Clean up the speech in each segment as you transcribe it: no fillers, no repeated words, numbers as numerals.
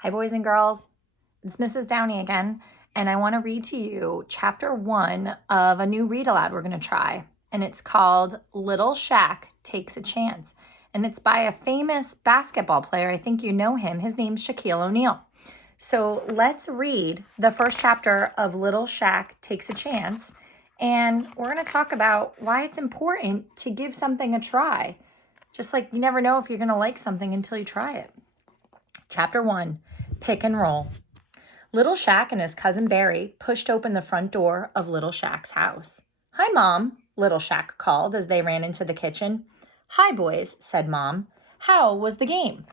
Hi, boys and girls. It's Mrs. Downey again, and I want to read to you chapter 1 of a new read aloud we're going to try, and it's called Little Shaq Takes a Chance, and it's by a famous basketball player. I think you know him. His name's Shaquille O'Neal. So let's read the first chapter of Little Shaq Takes a Chance, and we're going to talk about why it's important to give something a try. Just like you never know if you're going to like something until you try it. Chapter 1, Pick and Roll. Little Shaq and his cousin Barry pushed open the front door of Little Shaq's house. "Hi, Mom," Little Shaq called as they ran into the kitchen. "Hi, boys," said Mom. "How was the game?"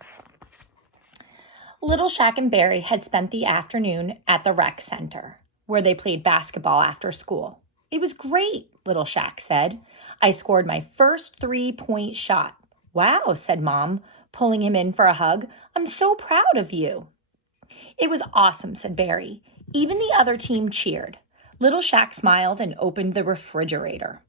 Little Shaq and Barry had spent the afternoon at the rec center, where they played basketball after school. "It was great," Little Shaq said. "I scored my first 3-point shot." "Wow," said Mom, pulling him in for a hug. "I'm so proud of you." "It was awesome," said Barry. Even the other team cheered. Little Shaq smiled and opened the refrigerator.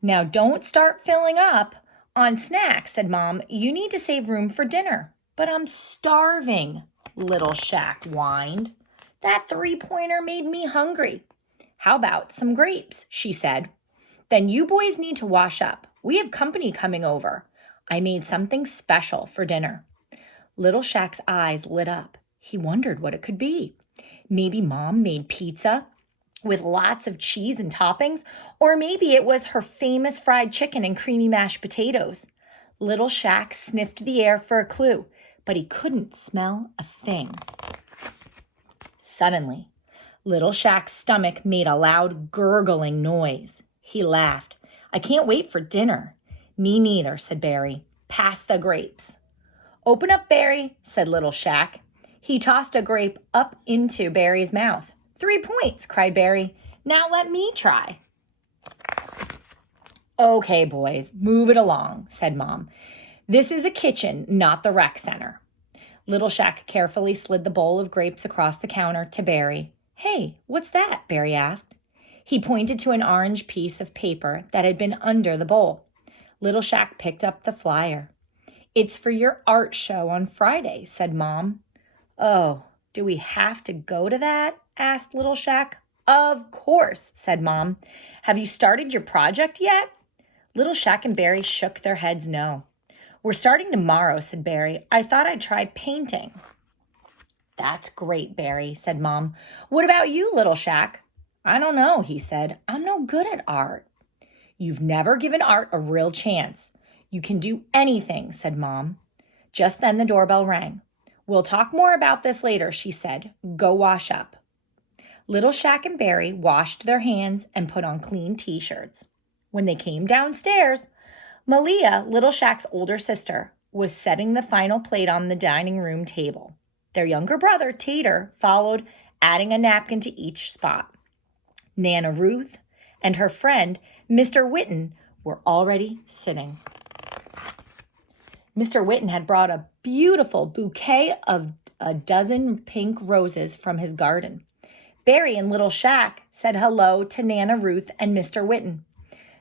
"Now don't start filling up on snacks," said Mom. "You need to save room for dinner." "But I'm starving," Little Shaq whined. "That 3-pointer made me hungry." "How about some grapes?" she said. "Then you boys need to wash up. We have company coming over. I made something special for dinner." Little Shaq's eyes lit up. He wondered what it could be. Maybe Mom made pizza with lots of cheese and toppings, or maybe it was her famous fried chicken and creamy mashed potatoes. Little Shaq sniffed the air for a clue, but he couldn't smell a thing. Suddenly, Little Shaq's stomach made a loud gurgling noise. He laughed. "I can't wait for dinner." "Me neither," said Barry. "Pass the grapes." "Open up, Barry," said Little Shaq. He tossed a grape up into Barry's mouth. 3 points, cried Barry. "Now let me try." "Okay, boys, move it along," said Mom. "This is a kitchen, not the rec center." Little Shaq carefully slid the bowl of grapes across the counter to Barry. "Hey, what's that?" Barry asked. He pointed to an orange piece of paper that had been under the bowl. Little Shaq picked up the flyer. "It's for your art show on Friday," said Mom. "Oh, do we have to go to that?" asked Little Shaq. "Of course," said Mom. "Have you started your project yet?" Little Shaq and Barry shook their heads no. "We're starting tomorrow," said Barry. "I thought I'd try painting." "That's great, Barry," said Mom. "What about you, Little Shaq?" "I don't know," he said. "I'm no good at art." "You've never given art a real chance. You can do anything," said Mom. Just then the doorbell rang. "We'll talk more about this later," she said. "Go wash up." Little Shaq and Barry washed their hands and put on clean t-shirts. When they came downstairs, Malia, Little Shaq's older sister, was setting the final plate on the dining room table. Their younger brother, Tater, followed, adding a napkin to each spot. Nana Ruth and her friend, Mr. Witten, were already sitting. Mr. Witten had brought a beautiful bouquet of a dozen pink roses from his garden. Barry and Little Shaq said hello to Nana Ruth and Mr. Witten.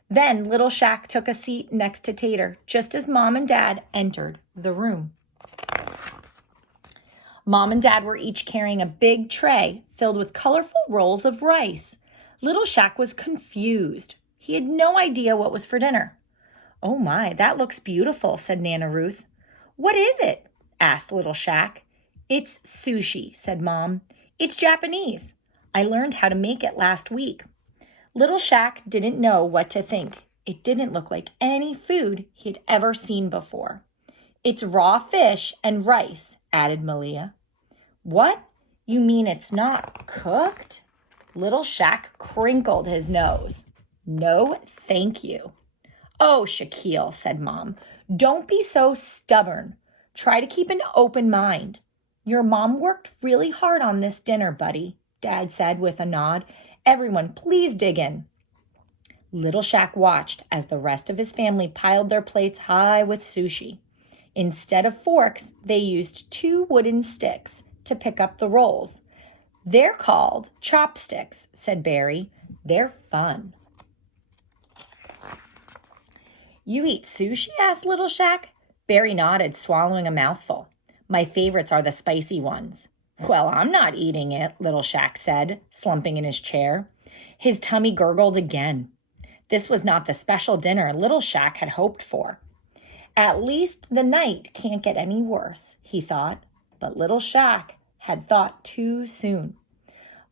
Then Little Shaq took a seat next to Tater, just as Mom and Dad entered the room. Mom and Dad were each carrying a big tray filled with colorful rolls of rice. Little Shaq was confused. He had no idea what was for dinner. "Oh my, that looks beautiful," said Nana Ruth. "What is it?" asked Little Shaq. "It's sushi," said Mom. "It's Japanese. I learned how to make it last week." Little Shaq didn't know what to think. It didn't look like any food he had ever seen before. "It's raw fish and rice," added Malia. "What? You mean it's not cooked?" Little Shaq crinkled his nose. "No, thank you." "Oh, Shaquille," said Mom, "don't be so stubborn. Try to keep an open mind." "Your mom worked really hard on this dinner, buddy," Dad said with a nod. "Everyone, please dig in." Little Shaq watched as the rest of his family piled their plates high with sushi. Instead of forks, they used 2 wooden sticks to pick up the rolls. "They're called chopsticks," said Barry. "They're fun." "You eat sushi?" asked Little Shaq. Barry nodded, swallowing a mouthful. "My favorites are the spicy ones." Well, I'm not eating it, Little Shaq said, slumping in his chair. His tummy gurgled again. This was not the special dinner Little Shaq had hoped for. At least the night can't get any worse, he thought. But Little Shaq had thought too soon.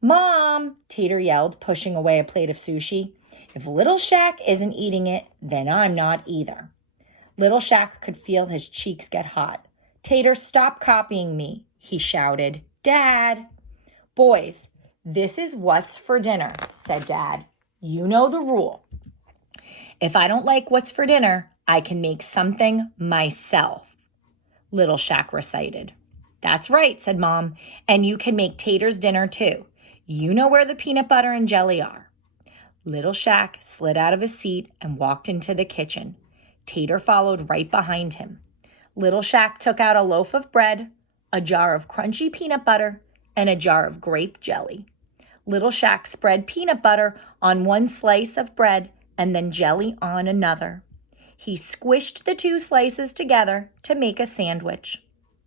Mom, Tater yelled, pushing away a plate of sushi. If Little Shaq isn't eating it, then I'm not either. Little Shaq could feel his cheeks get hot. Tater, stop copying me, he shouted. Dad! Boys, this is what's for dinner, said Dad. You know the rule. If I don't like what's for dinner, I can make something myself, Little Shaq recited. That's right, said Mom, and you can make Tater's dinner too. You know where the peanut butter and jelly are. Little Shaq slid out of his seat and walked into the kitchen. Tater followed right behind him. Little Shaq took out a loaf of bread, a jar of crunchy peanut butter, and a jar of grape jelly. Little Shaq spread peanut butter on one slice of bread and then jelly on another. He squished the two slices together to make a sandwich.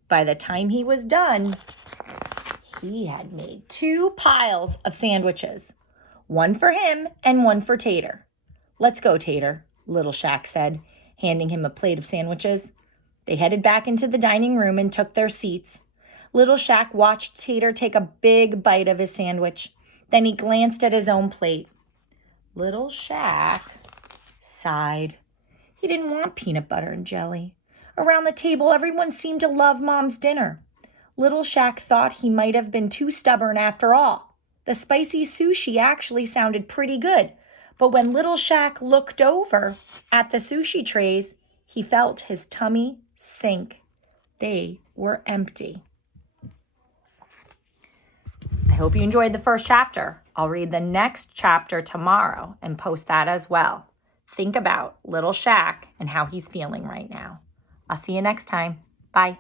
By the time he was done, he had made 2 piles of sandwiches, one for him and one for Tater. Let's go, Tater, Little Shaq said, handing him a plate of sandwiches. They headed back into the dining room and took their seats. Little Shaq watched Tater take a big bite of his sandwich. Then he glanced at his own plate. Little Shaq sighed. He didn't want peanut butter and jelly. Around the table, everyone seemed to love Mom's dinner. Little Shaq thought he might have been too stubborn after all. The spicy sushi actually sounded pretty good, but when Little Shaq looked over at the sushi trays, he felt his tummy sink. They were empty. I hope you enjoyed the first chapter. I'll read the next chapter tomorrow and post that as well. Think about Little Shaq and how he's feeling right now. I'll see you next time. Bye.